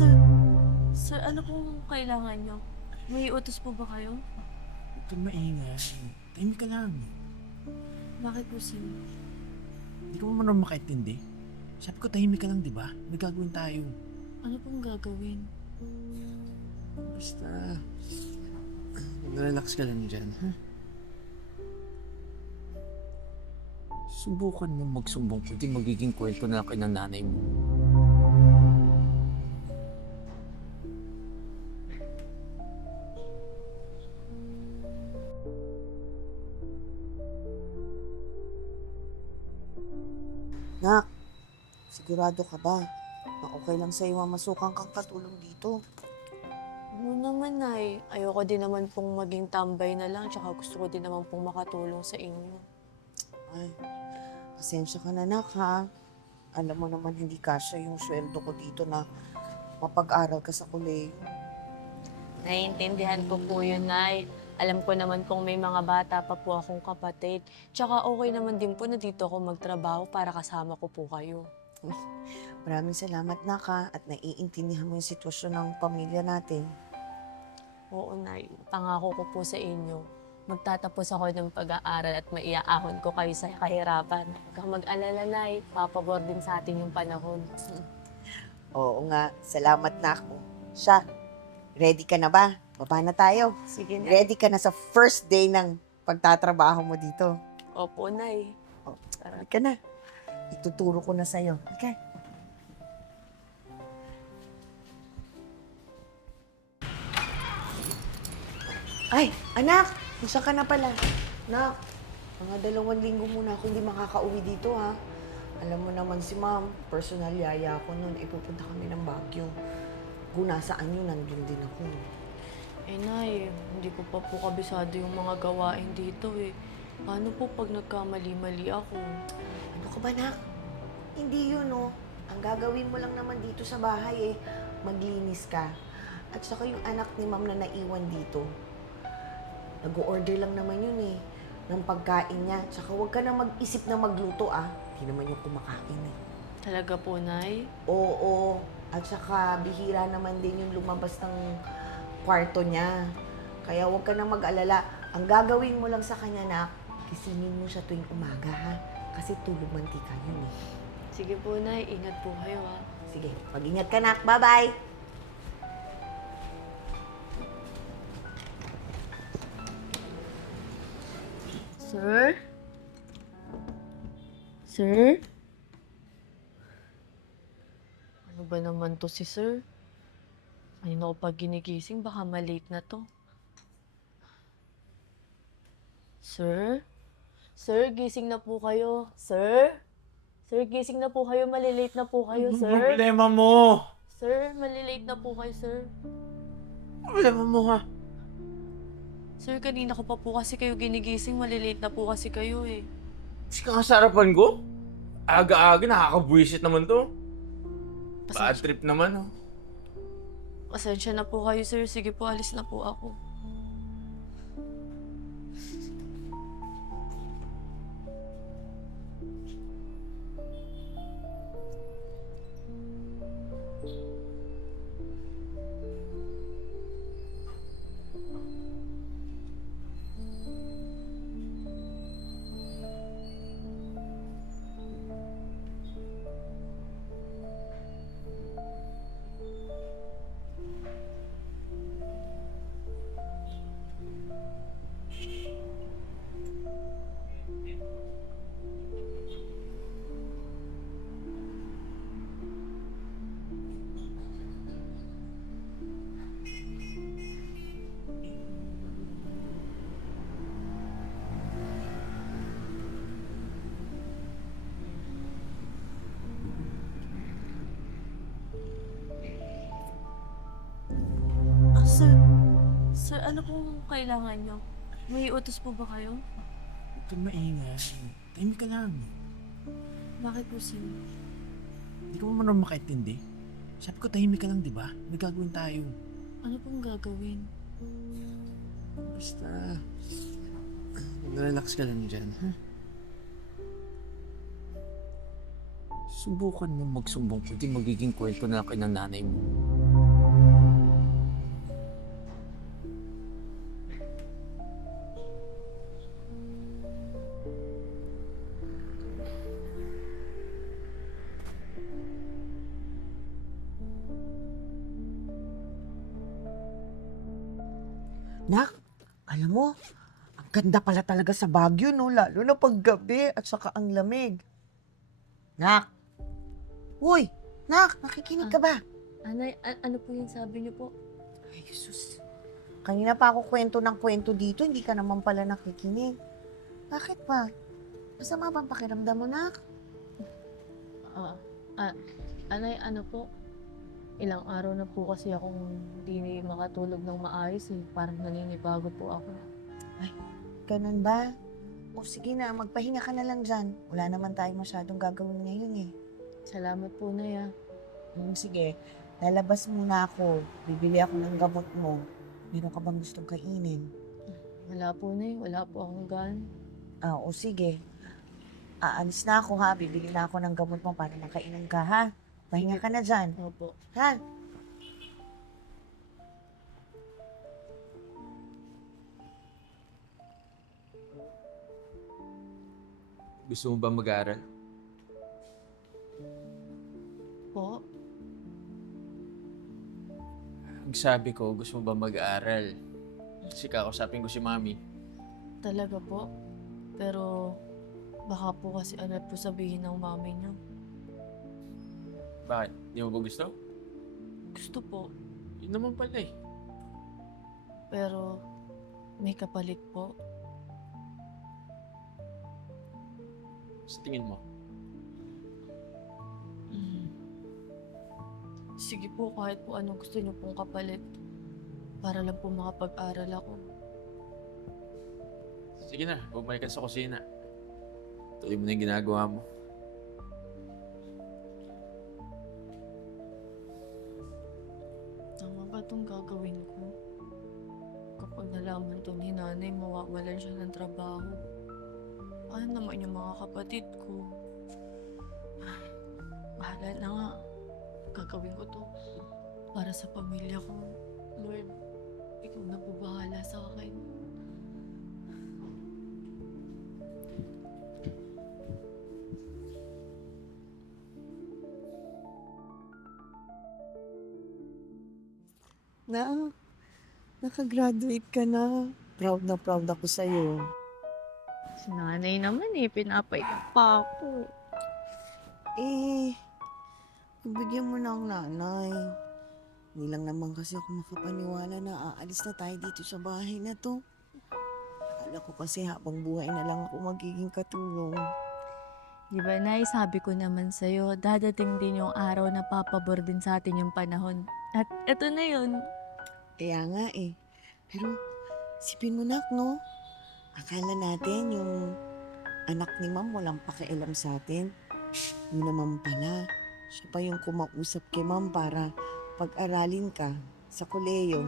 Sir, sir, ano pong kailangan nyo? May utos po ba kayo? Huwag kang maingay. Tahimik ka lang. Bakit po, sir? Hindi ka mo naman makaintindi. Sabi ko tahimik ka lang, di ba? May gagawin tayo. Ano pong gagawin? Basta, relax ka lang dyan, ha? Subukan mo magsumbong kundi magiging kwento na kayo ng nanay mo. Nak, sigurado ka ba na okay lang sa'yo mamasukan kang katulong dito? Ano naman, Nay? Ayoko din naman pong maging tambay na lang, tsaka gusto ko din naman pong makatulong sa inyo. Ay, pasensya ka na, Nak, ha? Alam mo naman hindi kasya yung sweldo ko dito na mapag-aral ka sa kolehiyo. Naiintindihan ko po yun, Nay. Alam ko naman pong may mga bata pa po akong kapatid. Tsaka okay naman din po na dito ako magtrabaho para kasama ko po kayo. Maraming salamat, Nak, ha? At naiintindihan mo yung sitwasyon ng pamilya natin. Oo, Nay. Pangako ko po sa inyo. Magtatapos ako ng pag-aaral at maiaahon ko kayo sa kahirapan. Huwag kang mag-alala, Nay. Papabor din sa atin yung panahon. Oo nga, salamat, Nak. Siya, ready ka na ba? Baba na tayo. Sige, Nay. Ready ka na sa first day ng pagtatrabaho mo dito? Opo, Nay. Oh, ka na. Ituturo ko na sa'yo. Okay. Ay, anak! Nasaan ka na pala? Anak, mga 2 linggo muna ako hindi makakauwi dito, ha? Alam mo naman si ma'am, personal yaya ko noon, ipupunta kami ng Baguio. Kung nasaan yun, nandun din ako. Eh, Nay, hindi ko pa po kabisado yung mga gawain dito eh. Paano po pag nagkamali-mali ako? Ano ka ba, nak? Hindi yun, oh. Ang gagawin mo lang naman dito sa bahay, maglinis ka. At saka yung anak ni ma'am na naiwan dito, nag-o-order lang naman yun, ng pagkain niya. Tsaka huwag ka na mag-isip na magluto, ah. Hindi naman yung kumakain, Talaga po, Nay? Oo. At saka bihira naman din yung lumabas ng kwarto niya. Kaya huwag ka na mag-alala. Ang gagawin mo lang sa kanya, nak, gisingin mo siya tuwing umaga, ha? Kasi tulog mantika yun, Sige po, Nay. Ingat po kayo, ha? Sige, mag-ingat ka, nak. Bye-bye! Sir? Sir? Ano ba naman to si Sir? Kanina ko pag ginigising, baka malate na to. Sir? Sir, gising na po kayo. Sir? Sir, gising na po kayo. Malilate na po kayo, Anong sir. problema mo? Sir, malilate na po kayo, sir. Problema mo, ha? Sir, kanina ko pa po kasi kayo ginigising. Malilate na po kasi kayo eh. Kasi ka sa harapan ko? Aga-aga, nakakabwisit naman to. Bad Pasensya, trip naman, ha? pasensya na po kayo, sir. Sige po, alis na po ako. Sir, sir, ano pong kailangan nyo? May utos po ba kayo? Huwag kang maingay. Tahimik ka lang. Bakit po, sir? Hindi ka mo naman makaintindi. Sabi ko tahimik ka lang, di ba? May gagawin tayo. Ano pong gagawin? Basta, relax ka lang dyan, ha? Subukan mo magsumbong kundi magiging kwento na kayo ng nanay mo. Nak, alam mo, ang ganda pala talaga sa Baguio, no? Lalo na paggabi at saka ang lamig. Nak! Uy! Nak, nakikinig ka ba? Anay, ano po yung sabi niyo po? Ay, Jesus. Kanina pa ako kwento ng kwento dito, hindi ka naman pala nakikinig. Bakit ba? Masama bang pakiramdam mo, Nak? Anay, ano po? Ilang araw na po kasi akong hindi makatulog ng maayos eh. Parang naninibago po ako. Ganun ba? O sige na, magpahinga ka na lang dyan. Wala naman tayong masyadong gagawin ngayon eh. Salamat po, Nay. Sige, lalabas muna ako. Bibili ako ng gamot mo. Meron ka bang gustong kainin? Wala po, Nay. Wala po akong gan. O sige. Aalis na ako ha. Bibili na ako ng gamot mo para makainom ka ha. Pahinga ka na dyan. Opo. Ha? Gusto mo ba mag-aaral? Po? Ang sabi ko, gusto mo ba mag-aaral? Kasi kakausapin ko si Mami. Talaga po? Pero baka po kasi ano po sabihin ng mami niyo. Bakit? Di mo ba gusto? Gusto po. Yun naman pala eh. Pero may kapalit po. Sa tingin mo? Sige po, kahit po anong gusto niyo pong kapalit. Para lang po makapag-aral ako. Sige na, bumalik ka sa kusina. Tuloy mo na yung ginagawa mo. Tama ba itong gagawin ko? Kapag nalaman to ni nanay, mawawalan siya ng trabaho. Ano naman yung mga kapatid ko? Bahala na nga. Gagawin ko to para sa pamilya ko. Lord, ikaw na po bahala sa akin. Nakagraduate ka na. Proud ako sa'yo. Si nanay naman pinapaiyak pa ako. Bigyan mo na ang nanay. Hindi lang naman kasi ako makapaniwala na aalis na tayo dito sa bahay na to. Akala ko kasi habang buhay na lang ako magiging katulong. Di ba, Nay, sabi ko naman sa'yo, dadating din yung araw na papabor din sa atin yung panahon. At eto na yun. Kaya nga eh. Pero, sipin mo nak, no? Akala natin yung anak ni Ma'am walang pakialam sa atin. Yun naman pala. Siya pa yung kumausap kay Ma'am para pag-aralin ka sa koleyo.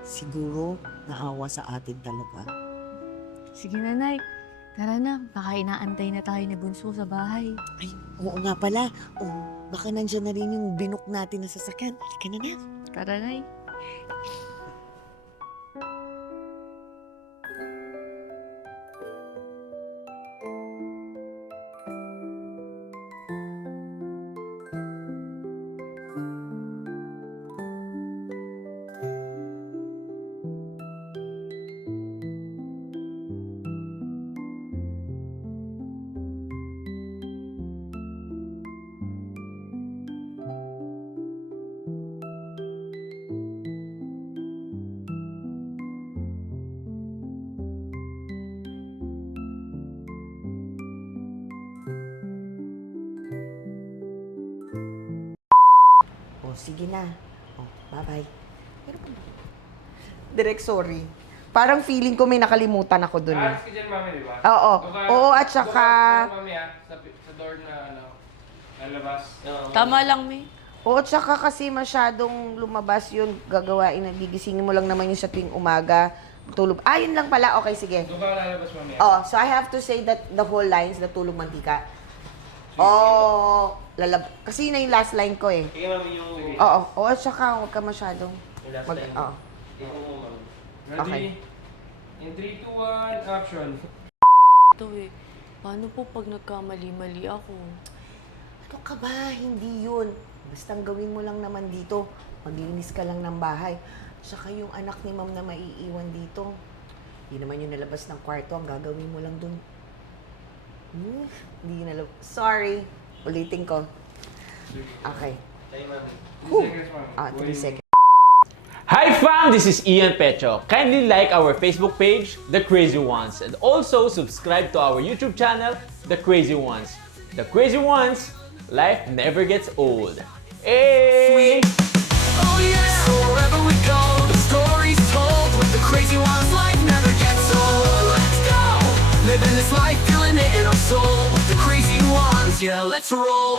Siguro, naawa sa atin talaga. Sige na, Nay. Tara na, baka inaantay na tayo ni Bunso sa bahay. Ay, oo nga pala. Baka nandyan na rin yung binok natin na sasakyan. Halika na na. Tara, Nay. Sige na. Bye-bye. Pero, Direk, sorry. Parang feeling ko may nakalimutan ako dun. Aalis ka dyan, mami, di ba? Oo. Baka- Oo, at saka... baka mami, sa door na, lalabas. Tama lang, May. Oo, at saka kasi masyadong lumabas yun, gagawain, nagigisingin mo lang naman yun sa tuwing umaga, tulog. Yun lang pala. Okay, sige. Doon ka lalabas, mami. So I have to say that the whole lines, natulog mantika. Kasi yun na yung last line ko eh. Sige, mami, yung... Sige. Oo, at saka huwag ka masyadong Oo. Ready? Okay. In 3, 2, 1, action. Ito eh. Paano po pag nagkamali-mali ako? Ano ka ba? Hindi yun. Basta ang gawin mo lang naman dito, maglinis ka lang ng bahay. Saka yung anak ni ma'am na maiiwan dito. Hindi naman yung nalabas ng kwarto. Ang gagawin mo lang dun. Hindi nalabas. Sorry. Ulitin ko. Okay. 3 seconds, ma'am. 3 seconds. Hi fam, this is Ian Pecho. Kindly like our Facebook page, The Crazy Ones, and also subscribe to our YouTube channel, The Crazy Ones. The Crazy Ones, life never gets old. Hey! Oh yeah, so wherever we go, the story's told with the crazy ones. Life never gets old. Let's go, living this life, feeling it in our soul. With the crazy ones, yeah, let's roll.